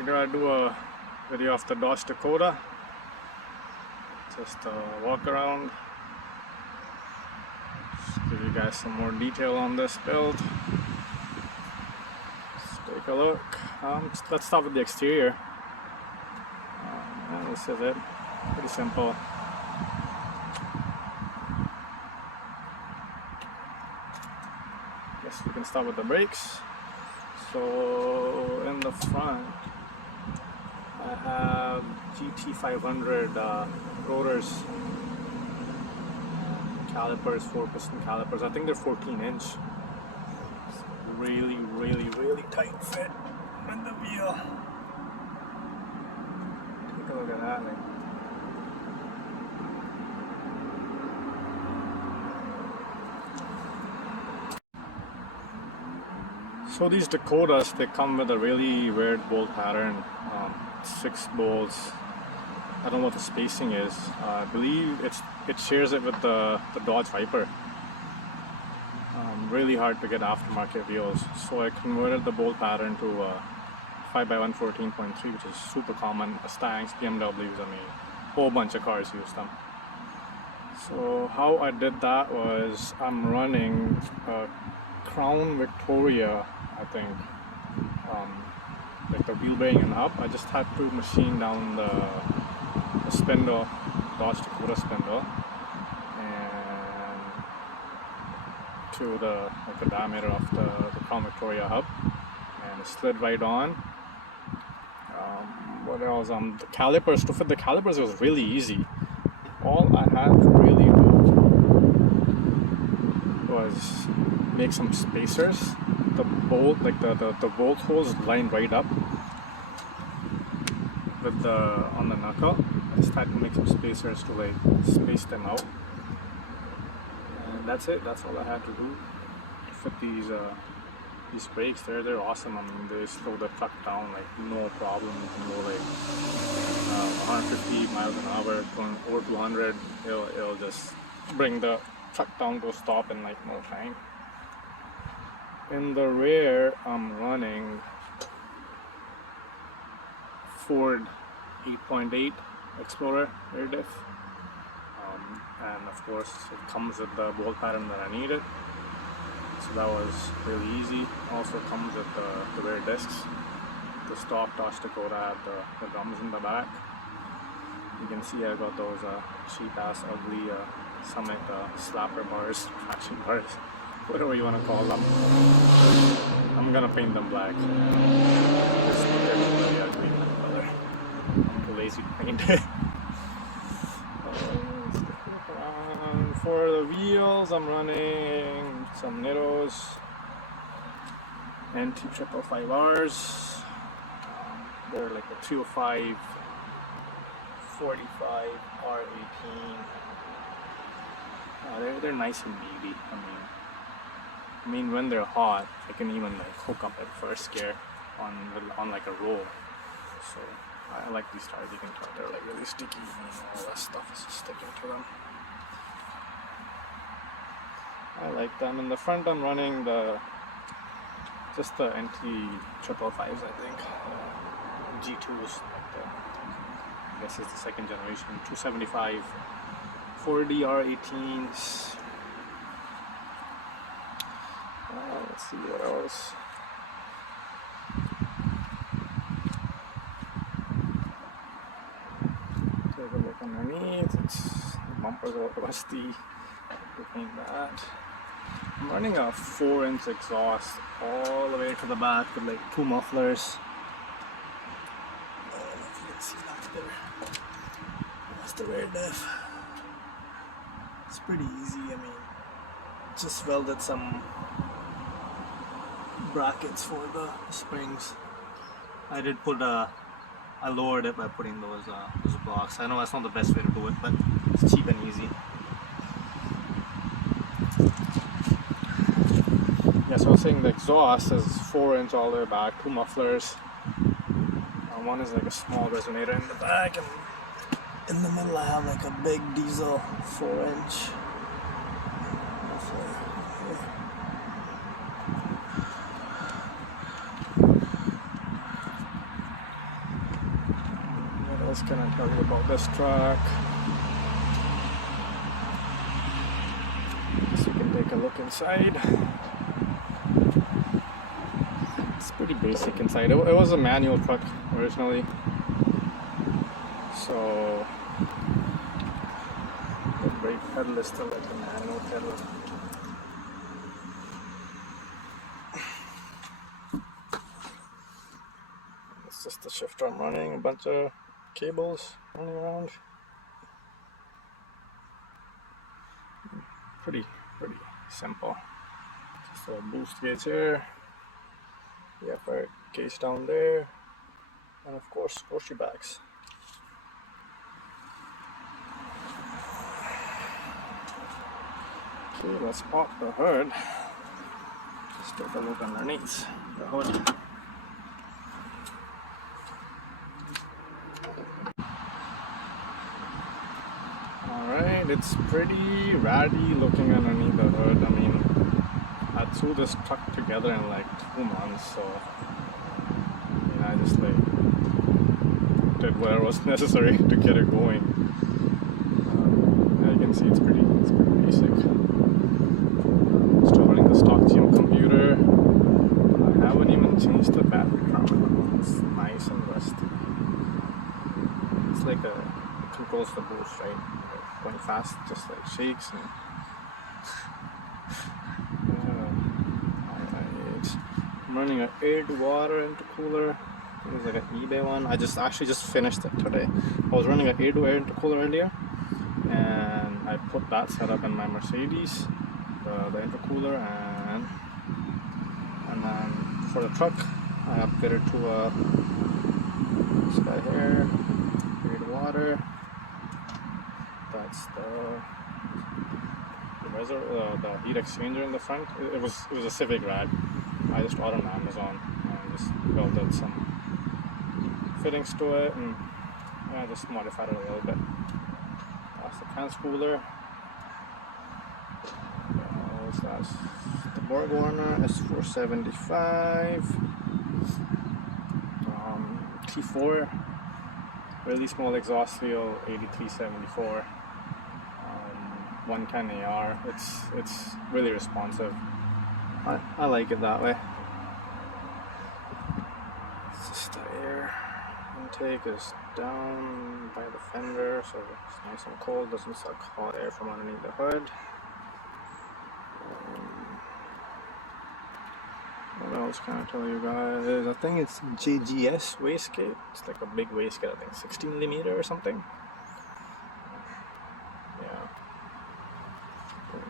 Figured I'd do a video of the Dodge Dakota. Just a walk around. Just give you guys some more detail on this build. Let's take a look. Let's start with the exterior. And this is it. Pretty simple. Guess we can start with the brakes. So in the front, I have GT500 rotors, calipers, 4-piston calipers. I think they're 14-inch. Really tight fit in the wheel. Take a look at that. So these Dakotas, they come with a really weird bolt pattern. 6 bolts. I don't know what the spacing is. I believe it shares it with the Dodge Viper. Really hard to get aftermarket wheels. So I converted the bolt pattern to 5x1 14.3, which is super common. Mustangs, BMWs, a whole bunch of cars use them. So how I did that was I'm running a Crown Victoria, I think, like the wheel bearing and hub. I just had to machine down the spindle, Dodge Dakota spindle, and to the diameter of the Crown Victoria hub, and it slid right on. What else? The calipers, to fit the calipers, it was really easy. All I had to really do was make some spacers. The bolt, the bolt holes lined right up with on the knuckle. I just had to make some spacers to space them out, and that's it. That's all I had to do to fit these brakes. They're awesome. I mean, they slow the truck down no problem. You can go 150 miles an hour, over 200. It'll just bring the truck down to a stop in no time. In the rear, I'm running Ford 8.8 Explorer rear diff, and of course it comes with the bolt pattern that I needed, so that was really easy. Also comes with the rear discs. The stock Dodge Dakota had the drums in the back. You can see I got those cheap ass ugly Summit slapper bars, traction bars, whatever you want to call them. I'm gonna paint them black. Just look at really ugly color. I'm too lazy to paint it. For the wheels, I'm running some Nittos NT555Rs. They're like a 305 45 R18. They're nice and beady. I mean, when they're hot, I can even hook up at first gear on a roll. So I like these tires. You can tell they're really sticky, and all that stuff is sticking to them. I like them. In the front, I'm running just the NT555s, I think. G2s, I guess it's the second generation. 275 4D R18s. Let's see what else. Take a look underneath. The bumper's all rusty. To paint that. I'm running a 4-inch exhaust all the way to the back with 2 mufflers. I don't know if you can see that there. That's the rear diff. It's pretty easy. I mean, just welded some brackets for the springs. I did put I lowered it by putting those blocks. I know that's not the best way to do it, but it's cheap and easy. Yeah, so I was saying the exhaust is 4-inch all the way back, 2 mufflers. One is a small resonator in the back, and in the middle I have a big diesel 4-inch muffler. about this truck. So you can take a look inside. It's pretty basic inside. It was a manual truck originally, so the brake pedal is still like a manual pedal. It's just the shifter I'm running, a bunch of cables running around. Pretty simple. Just a boost gauge here. Yeah, fire case down there, and of course grocery bags. Okay, let's pop the hood. Just take a look underneath the hood. Alright, it's pretty ratty looking underneath the hood. I mean, I threw this truck together in like 2 months, so I just like did whatever was necessary to get it going. As you can see, it's pretty basic. Still running the stock GM computer. I haven't even changed the battery terminal. It's nice and rusty. It's like it controls the boost, right? Going fast, just like shakes and. I'm running an air-to-water intercooler. It was like an eBay one. I actually just finished it today. I was running an air-to-air intercooler earlier, and I put that setup in my Mercedes, the intercooler, and then for the truck, I upgraded to this guy here, air-to-water. That's the heat exchanger in the front. It was a Civic Rad. I just ordered on Amazon and just built some fittings to it, and I just modified it a little bit. That's the transpooler. That's the borgwarner S475 T4. Really small exhaust wheel, 8374. 110 AR. It's really responsive. I like it that way. It's just the air intake is down by the fender, so it's nice and cold, doesn't suck hot air from underneath the hood. What else can I tell you guys? I think it's JGS wastegate. It's like a big wastegate, I think 60mm or something. Yeah.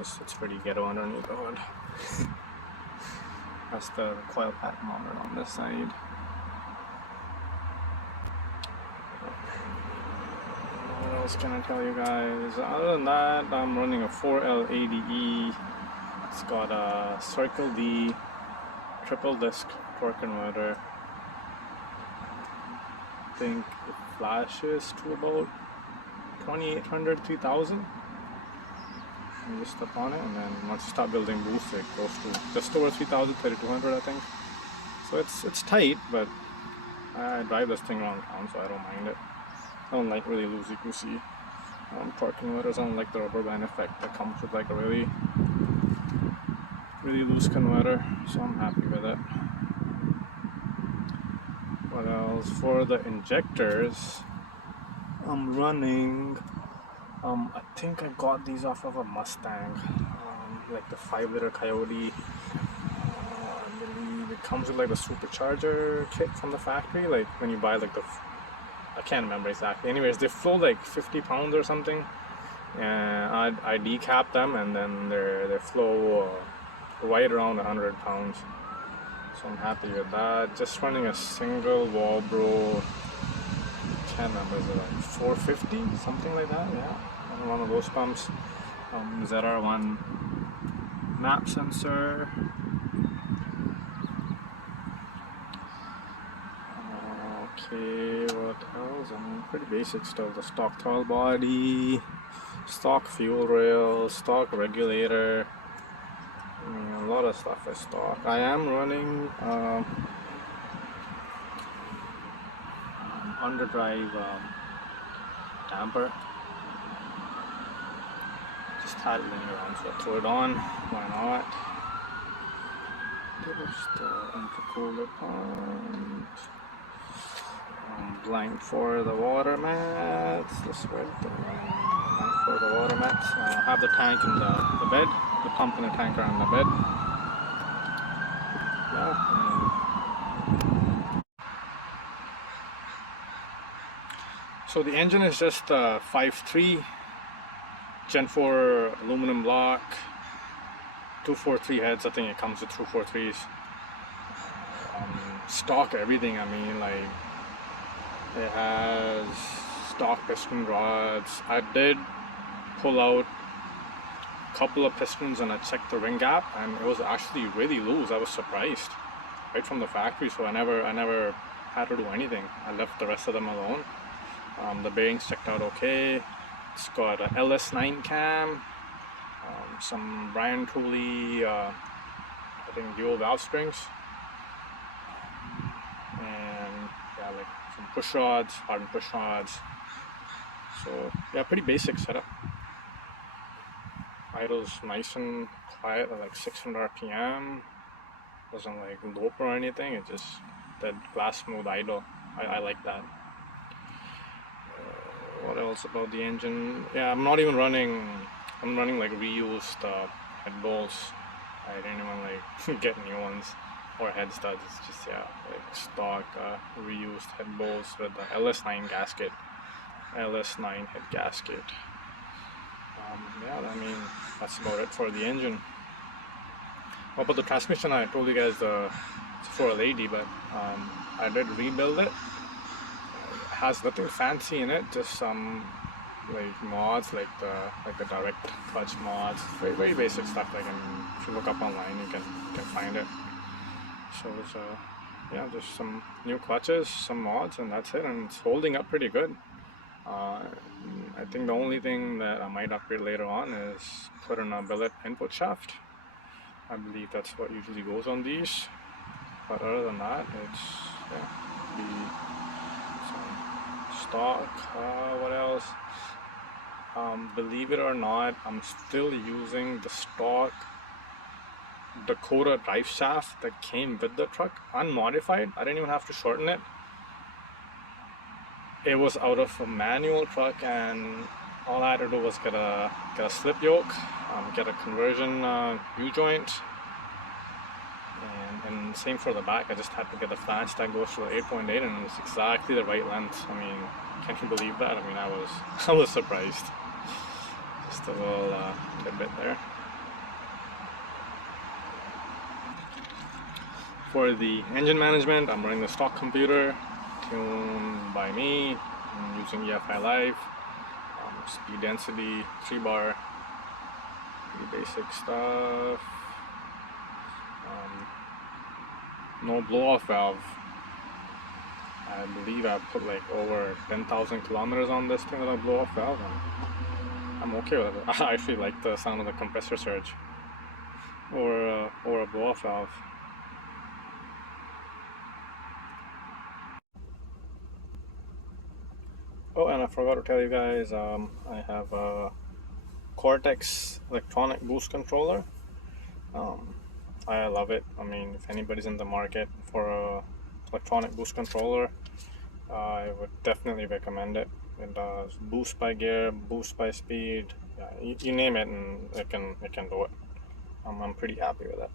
It's pretty ghetto underneath the hood. That's the coil pack mounted on this side. What else can I tell you guys? Other than that, I'm running a 4L80E. It's got a Circle D triple disc torque converter. I think it flashes to about 2800, 3000. You just step on it, and then once you start building boost, it goes to just over 3000, 3200, I think. So it's tight, but I drive this thing around town, so I don't mind it. I don't like really loosey-goosey torque converters. I don't like the rubber band effect that comes with like a really loose converter, so I'm happy with it. What else? For the injectors, I'm running. I think I got these off of a Mustang, like the 5-liter Coyote. I believe it comes with like the supercharger kit from the factory. Like when you buy like I can't remember exactly. Anyways, they flow like 50 pounds or something, and I decap them, and then they flow right around 100 pounds. So I'm happy with that. Just running a single Walbro. Can't remember, is it like 450, something like that? Yeah. One of those pumps. ZR1 map sensor. Okay, what else? I mean, pretty basic stuff. The stock throttle body, stock fuel rail, stock regulator. I mean, a lot of stuff is stock. I am running underdrive damper. Just had it laying around, so I throw it on. Why not? There's the intercooler pump. Blank for the water mats. This right there. Blank for the water mats. I have the tank in the bed. The pump and the tank are on the bed. Yeah. So the engine is just a 5.3 Gen 4 aluminum block. 243 heads. I think it comes with 243s. Stock everything. I mean, like, it has stock piston rods. I did pull out a couple of pistons and I checked the ring gap, and it was actually really loose. I was surprised right from the factory, so I never had to do anything. I left the rest of them alone. The bearings checked out okay. It's got a LS9 cam, some Brian Tooley, I think dual valve springs, and yeah, like some push rods, hardened push rods. So yeah, pretty basic setup. Idle's nice and quiet at like 600 RPM. Doesn't like lope or anything. It just that glass smooth idle. I like that. What else about the engine? Yeah, I'm running like reused head bolts. I didn't even like get new ones or head studs. It's just, yeah, like stock reused head bolts with the LS9 gasket, LS9 head gasket. Yeah, I mean, that's about it for the engine. What about the transmission? I told you guys it's for a lady, but I did rebuild it. It has nothing fancy in it, just some like mods, like the direct clutch mods. Very basic stuff. Like, if you look up online, you can find it. So it's yeah, just some new clutches, some mods, and that's it. And it's holding up pretty good. I think the only thing that I might upgrade later on is put in a billet input shaft. I believe that's what usually goes on these. But other than that, it's, yeah, some stock. What else? Believe it or not, I'm still using the stock Dakota drive shaft that came with the truck, unmodified. I didn't even have to shorten it. It was out of a manual truck, and all I had to do was get a slip yoke, get a conversion U-joint, and same for the back. I just had to get the flange that goes to the 8.8, and it was exactly the right length. I mean, can't you believe that? I mean, I was surprised. Just a little tidbit there. For the engine management, I'm running the stock computer, tuned by me. I'm using EFI Live, speed density, 3-bar, pretty basic stuff. No blow-off valve. I believe I put like over 10,000 kilometers on this thing with a blow-off valve, and I'm okay with it. I actually like the sound of the compressor surge or a blow-off valve. Oh, and I forgot to tell you guys, I have a Cortex electronic boost controller. I love it. I mean, if anybody's in the market for a electronic boost controller, I would definitely recommend it. It does boost by gear, boost by speed, yeah, you name it, and it can do it. I'm pretty happy with it.